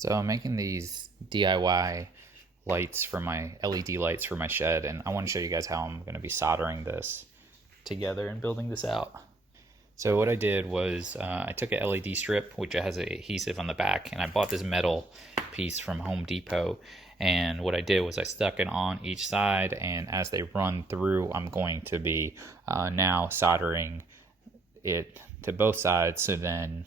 So I'm making these DIY lights for my LED lights for my shed, and I want to show you guys how I'm going to be soldering this together and building this out. So what I did was I took a LED strip, which has an adhesive on the back, and I bought this metal piece from Home Depot. And what I did was I stuck it on each side, and as they run through, I'm going to be now soldering it to both sides, so then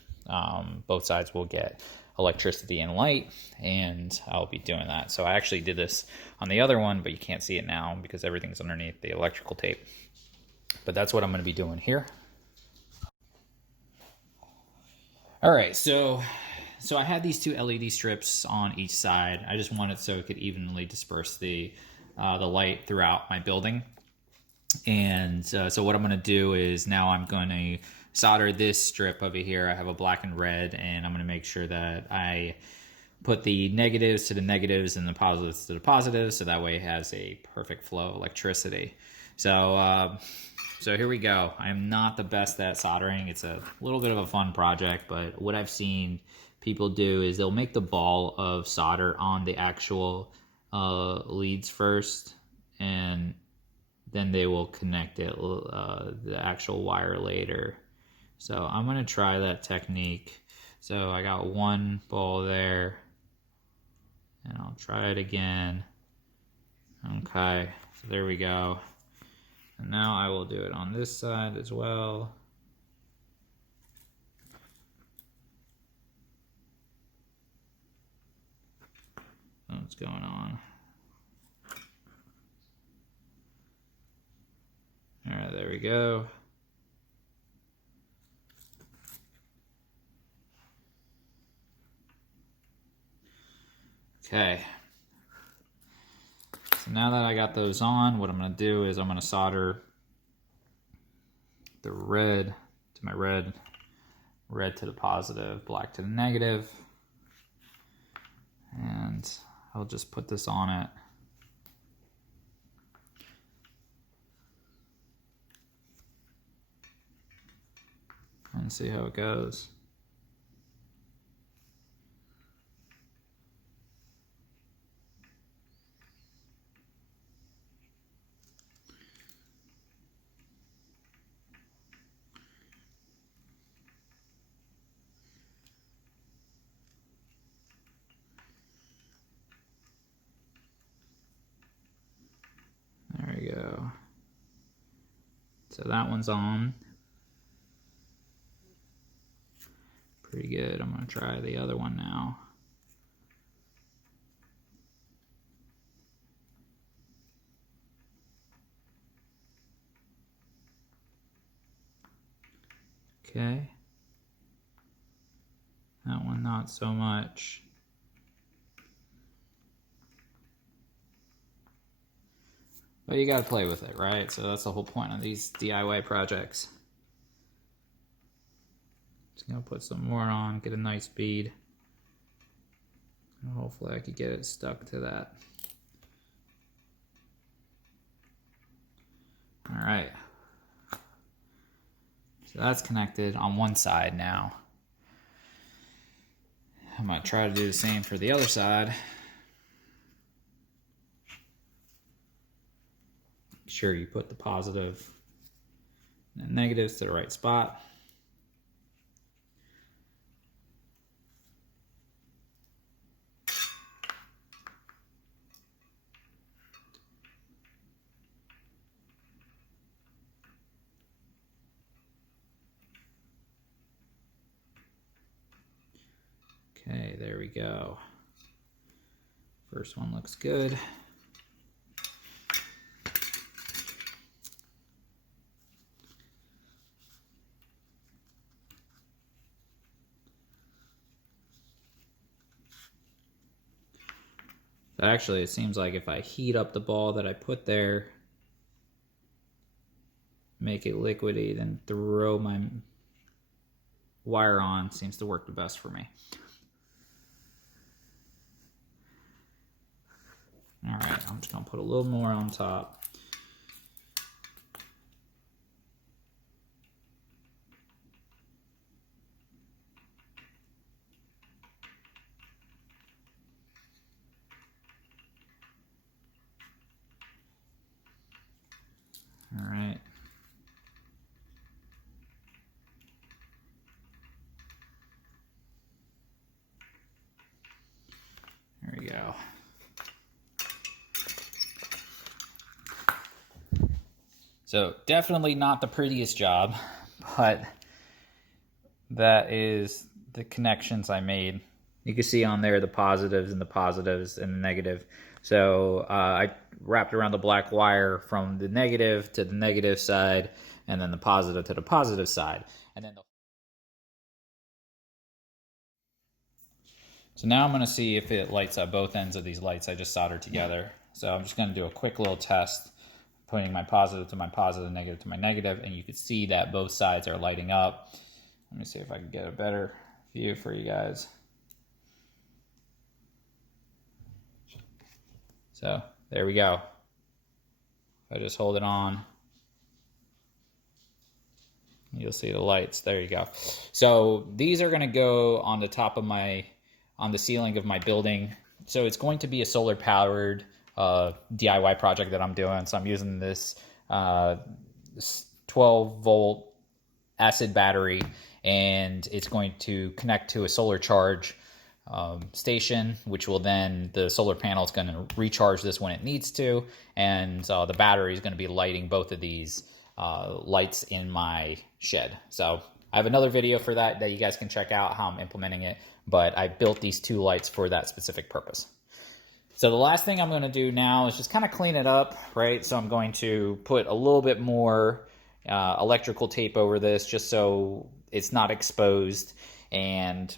both sides will get electricity and light, and I'll be doing that. So I actually did this on the other one, but you can't see it now because everything's underneath the electrical tape. But that's what I'm going to be doing here. All right, so I had these two LED strips on each side. I just wanted so it could evenly disperse the light throughout my building. And so what I'm going to do is now I'm going to solder this strip over here. I have a black and red, and I'm going to make sure that I put the negatives to the negatives and the positives to the positives, so that way it has a perfect flow of electricity. So here we go. I am not the best at soldering. It's a little bit of a fun project, but what I've seen people do is they'll make the ball of solder on the actual leads first, and then they will connect it, the actual wire later. So I'm gonna try that technique. So I got one ball there, and I'll try it again. Okay, so there we go. And now I will do it on this side as well. What's going on? All right, there we go. Okay. So now that I got those on, what I'm going to do is I'm going to solder the red to my red, red to the positive, black to the negative, and I'll just put this on it. And see how it goes. There we go. So that one's on. Pretty good. I'm going to try the other one now. Okay. That one not so much. But you gotta play with it, right? So that's the whole point of these DIY projects. Just gonna put some more on, get a nice bead. And hopefully I could get it stuck to that. All right. So that's connected on one side now. I might try to do the same for the other side. Make sure you put the positive and negatives to the right spot. Okay, there we go. First one looks good. But actually, it seems like if I heat up the ball that I put there, make it liquidy, then throw my wire on, seems to work the best for me. All right, I'm just gonna put a little more on top. So definitely not the prettiest job, but that is the connections I made. You can see on there the positives and the negative. So I wrapped around the black wire from the negative to the negative side, and then the positive to the positive side. And then so now I'm going to see if it lights up both ends of these lights I just soldered together. So I'm just going to do a quick little test, putting my positive to my positive, negative to my negative, and you can see that both sides are lighting up. Let me see if I can get a better view for you guys. So there we go. If I just hold it on, you'll see the lights. There you go. So these are going to go on the top of on the ceiling of my building. So it's going to be a solar powered DIY project that I'm doing. So I'm using this 12 volt acid battery, and it's going to connect to a solar charge station, which will then, the solar panel is going to recharge this when it needs to, and the battery is going to be lighting both of these lights in my shed. So I have another video for that you guys can check out how I'm implementing it, but I built these two lights for that specific purpose. So the last thing I'm going to do now is just kind of clean it up, right? So I'm going to put a little bit more electrical tape over this just so it's not exposed, and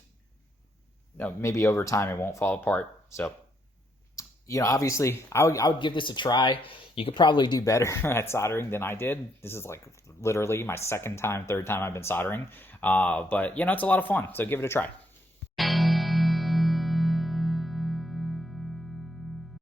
maybe over time it won't fall apart. So, obviously I would give this a try. You could probably do better at soldering than I did. This is like literally my third time I've been soldering. But it's a lot of fun. So give it a try.